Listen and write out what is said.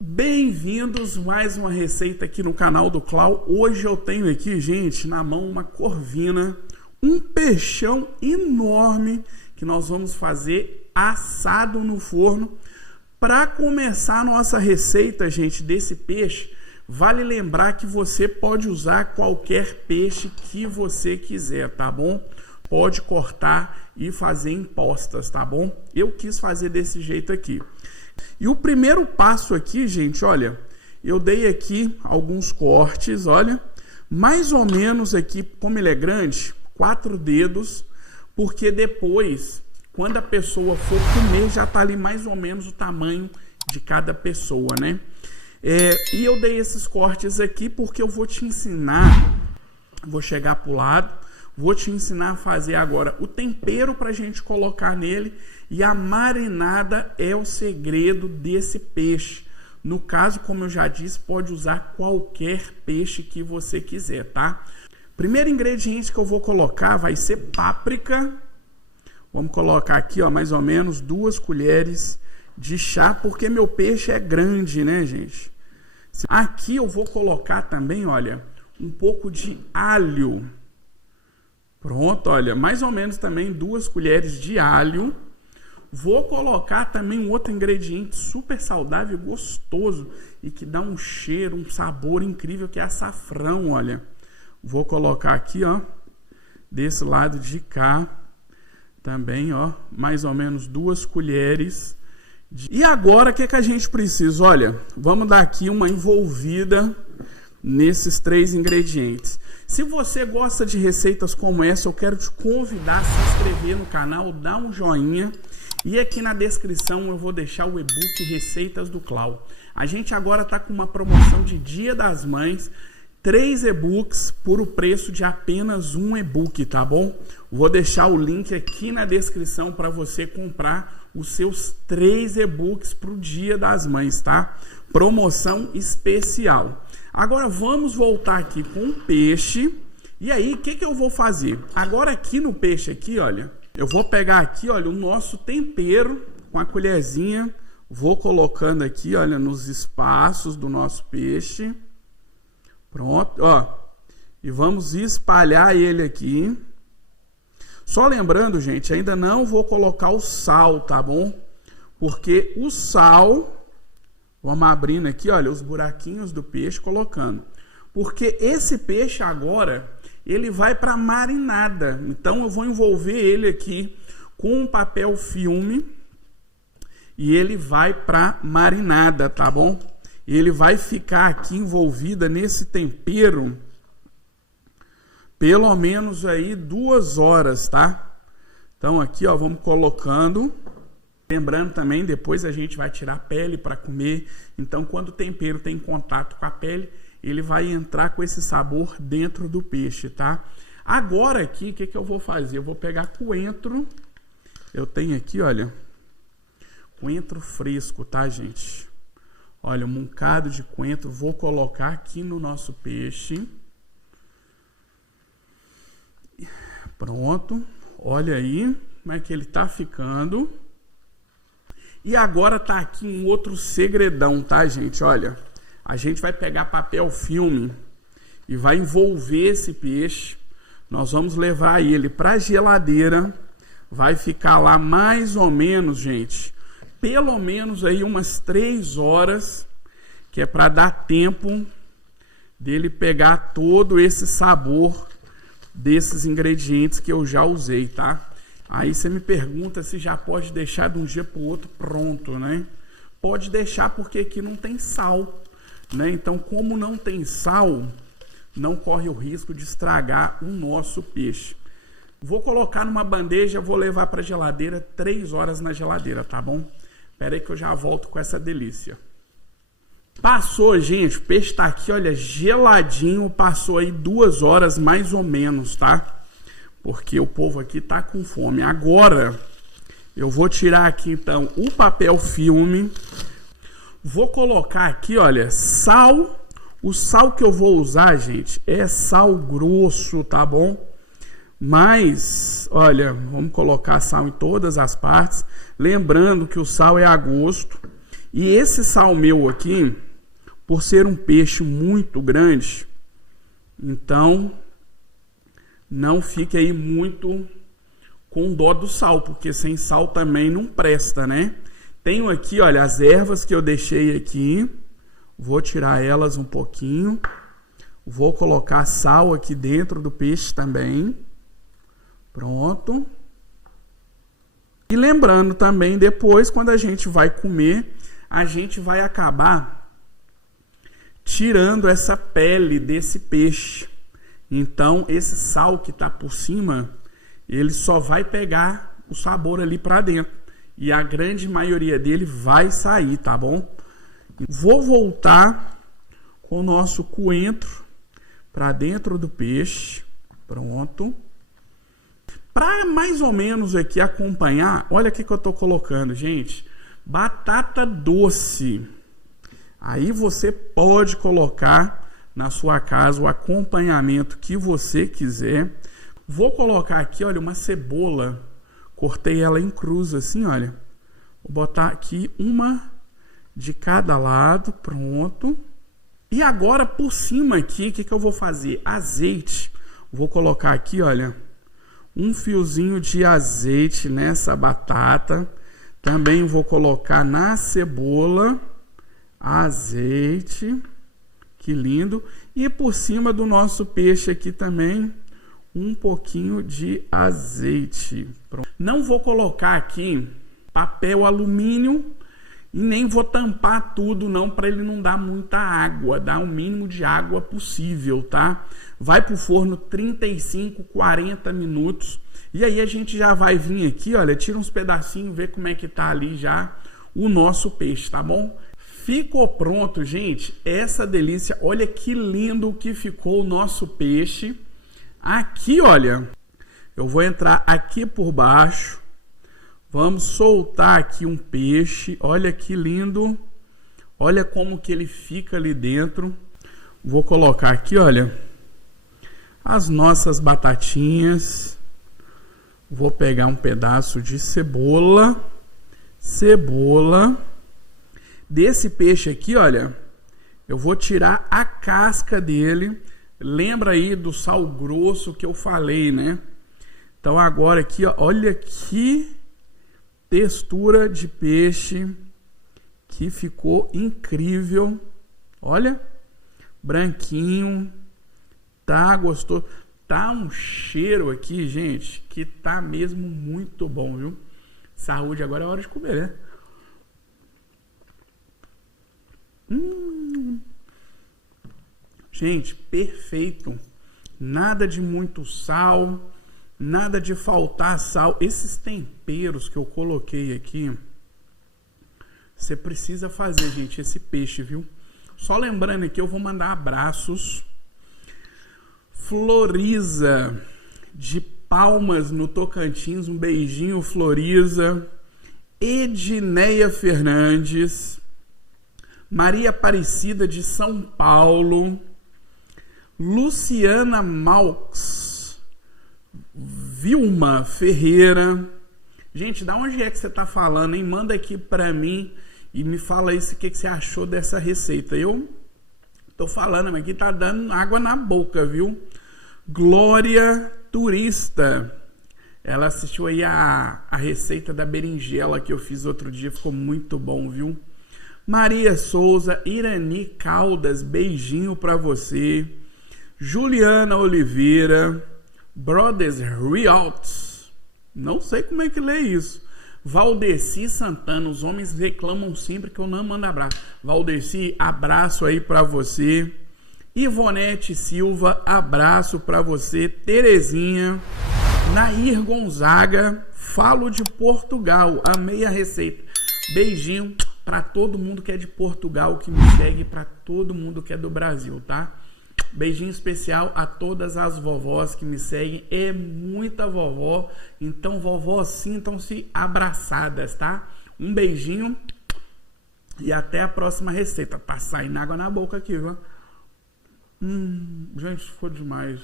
Bem-vindos mais uma receita aqui no canal do Clau. Hoje eu tenho aqui, gente, na mão uma corvina, um peixão enorme que nós vamos fazer assado no forno. Para começar a nossa receita, gente, desse peixe, vale lembrar que você pode usar qualquer peixe que você quiser, tá bom? Pode cortar e fazer em postas, tá bom? Eu quis fazer desse jeito aqui. E o primeiro passo aqui, gente, olha, eu dei aqui alguns cortes, olha, mais ou menos aqui, como ele é grande, 4 dedos, porque depois, quando a pessoa for comer, já tá ali mais ou menos o tamanho de cada pessoa, né? E eu dei esses cortes aqui porque eu vou te ensinar, vou chegar pro lado, vou te ensinar a fazer agora o tempero para a gente colocar nele, e a marinada é o segredo desse peixe. No caso, como eu já disse, pode usar qualquer peixe que você quiser, tá? Primeiro ingrediente que eu vou colocar vai ser páprica. Vamos colocar aqui, ó, mais ou menos 2 colheres de chá, porque meu peixe é grande, né, gente? Aqui eu vou colocar também, olha, um pouco de alho. Pronto, olha, mais ou menos também 2 colheres de alho. Vou colocar também um outro ingrediente super saudável e gostoso e que dá um cheiro, um sabor incrível, que é açafrão, olha. Vou colocar aqui, ó, desse lado de cá também, ó, mais ou menos 2 colheres. E agora, o que a gente precisa? Olha, vamos dar aqui uma envolvida nesses 3 ingredientes. Se você gosta de receitas como essa, eu quero te convidar a se inscrever no canal, dar um joinha. E aqui na descrição eu vou deixar o e-book Receitas do Clau. A gente agora está com uma promoção de Dia das Mães, 3 e-books por o preço de apenas um e-book, tá bom? Vou deixar o link aqui na descrição para você comprar os seus 3 e-books para o Dia das Mães, tá? Promoção especial. Agora vamos voltar aqui com o peixe. E aí, o que eu vou fazer? Agora aqui no peixe aqui, olha, eu vou pegar aqui, olha, o nosso tempero com a colherzinha. Vou colocando aqui, olha, nos espaços do nosso peixe. Pronto, ó. E vamos espalhar ele aqui. Só lembrando, gente, ainda não vou colocar o sal, tá bom? Porque o sal, vamos abrindo aqui, olha, os buraquinhos do peixe, colocando. Porque esse peixe agora, ele vai para marinada. Então eu vou envolver ele aqui com um papel filme e ele vai para marinada, tá bom? Ele vai ficar aqui envolvida nesse tempero pelo menos aí 2 horas, tá? Então aqui, ó, vamos colocando. Lembrando também, depois a gente vai tirar a pele para comer. Então quando o tempero tem contato com a pele, ele vai entrar com esse sabor dentro do peixe, tá? Agora aqui, o que eu vou fazer? Eu vou pegar coentro. Eu tenho aqui, olha, coentro fresco, tá, gente? Olha, um bocado de coentro. Vou colocar aqui no nosso peixe. Pronto. Olha aí como é que ele tá ficando. E agora tá aqui um outro segredão, tá, gente? Olha, a gente vai pegar papel filme e vai envolver esse peixe. Nós vamos levar ele para a geladeira. Vai ficar lá mais ou menos, gente, pelo menos aí umas 3 horas, que é para dar tempo dele pegar todo esse sabor desses ingredientes que eu já usei, tá? Aí você me pergunta se já pode deixar de um dia para o outro pronto, né? Pode deixar, porque aqui não tem sal, né? Então, como não tem sal, não corre o risco de estragar o nosso peixe. Vou colocar numa bandeja, vou levar para a geladeira, 3 horas na geladeira, tá bom? Espera aí que eu já volto com essa delícia. Passou, gente, o peixe tá aqui, olha, geladinho, passou aí 2 horas mais ou menos, tá? Porque o povo aqui tá com fome. Agora, eu vou tirar aqui, então, o papel filme. Vou colocar aqui, olha, sal. O sal que eu vou usar, gente, é sal grosso, tá bom? Mas, olha, vamos colocar sal em todas as partes. Lembrando que o sal é a gosto. E esse salmeu aqui, por ser um peixe muito grande, então não fique aí muito com dó do sal, porque sem sal também não presta, né? Tenho aqui, olha, as ervas que eu deixei aqui. Vou tirar elas um pouquinho. Vou colocar sal aqui dentro do peixe também. Pronto. E lembrando também, depois, quando a gente vai comer, a gente vai acabar tirando essa pele desse peixe. Então, esse sal que está por cima, ele só vai pegar o sabor ali para dentro. E a grande maioria dele vai sair, tá bom? Vou voltar com o nosso coentro para dentro do peixe. Pronto. Para mais ou menos aqui acompanhar, olha o que eu estou colocando, gente. Batata doce. Aí você pode colocar na sua casa o acompanhamento que você quiser. Vou colocar aqui, olha, uma cebola. Cortei ela em cruz assim, olha. Vou botar aqui uma de cada lado, pronto. E agora por cima aqui, o que eu vou fazer? Azeite. Vou colocar aqui, olha, um fiozinho de azeite nessa batata. Também vou colocar na cebola azeite. Que lindo. E por cima do nosso peixe aqui também um pouquinho de azeite. Pronto. Não vou colocar aqui papel alumínio e nem vou tampar tudo não, para ele não dar muita água, dar o mínimo de água possível, tá? Vai pro forno 35, 40 minutos. E aí a gente já vai vir aqui, olha, tira uns pedacinhos, ver como é que tá ali já o nosso peixe, tá bom? Ficou pronto, gente, essa delícia. Olha que lindo que ficou o nosso peixe. Aqui, olha, eu vou entrar aqui por baixo. Vamos soltar aqui um peixe. Olha que lindo. Olha como que ele fica ali dentro. Vou colocar aqui, olha, as nossas batatinhas. Vou pegar um pedaço de cebola. Desse peixe aqui, olha, eu vou tirar a casca dele. Lembra aí do sal grosso que eu falei, né? Então agora aqui, ó, olha que textura de peixe que ficou incrível. Olha, branquinho, tá gostoso. Tá um cheiro aqui, gente, que tá mesmo muito bom, viu? Saúde, agora é hora de comer, né? Gente, perfeito. Nada de muito sal, nada de faltar sal. Esses temperos que eu coloquei aqui, você precisa fazer, gente, esse peixe, viu? Só lembrando aqui, eu vou mandar abraços. Floriza de Palmas, no Tocantins, um beijinho, Floriza. Edneia Fernandes, Maria Aparecida de São Paulo, Luciana Malx, Vilma Ferreira. Gente, da onde é que você tá falando, hein? Manda aqui pra mim e me fala aí o que você achou dessa receita. Eu tô falando, mas aqui tá dando água na boca, viu? Glória Turista, ela assistiu aí a receita da berinjela que eu fiz outro dia, ficou muito bom, viu? Maria Souza, Irani Caldas, beijinho pra você. Juliana Oliveira, Brothers Realts, não sei como é que lê isso. Valdeci Santana, os homens reclamam sempre que eu não mando abraço. Valdeci, abraço aí pra você. Ivonete Silva, abraço pra você. Terezinha, Nair Gonzaga, falo de Portugal, amei a receita. Beijinho pra todo mundo que é de Portugal, que me segue, pra todo mundo que é do Brasil, tá? Beijinho especial a todas as vovós que me seguem. É muita vovó, então vovós, sintam-se abraçadas, tá? Um beijinho e até a próxima receita. Tá saindo água na boca aqui, viu? Gente, foi demais.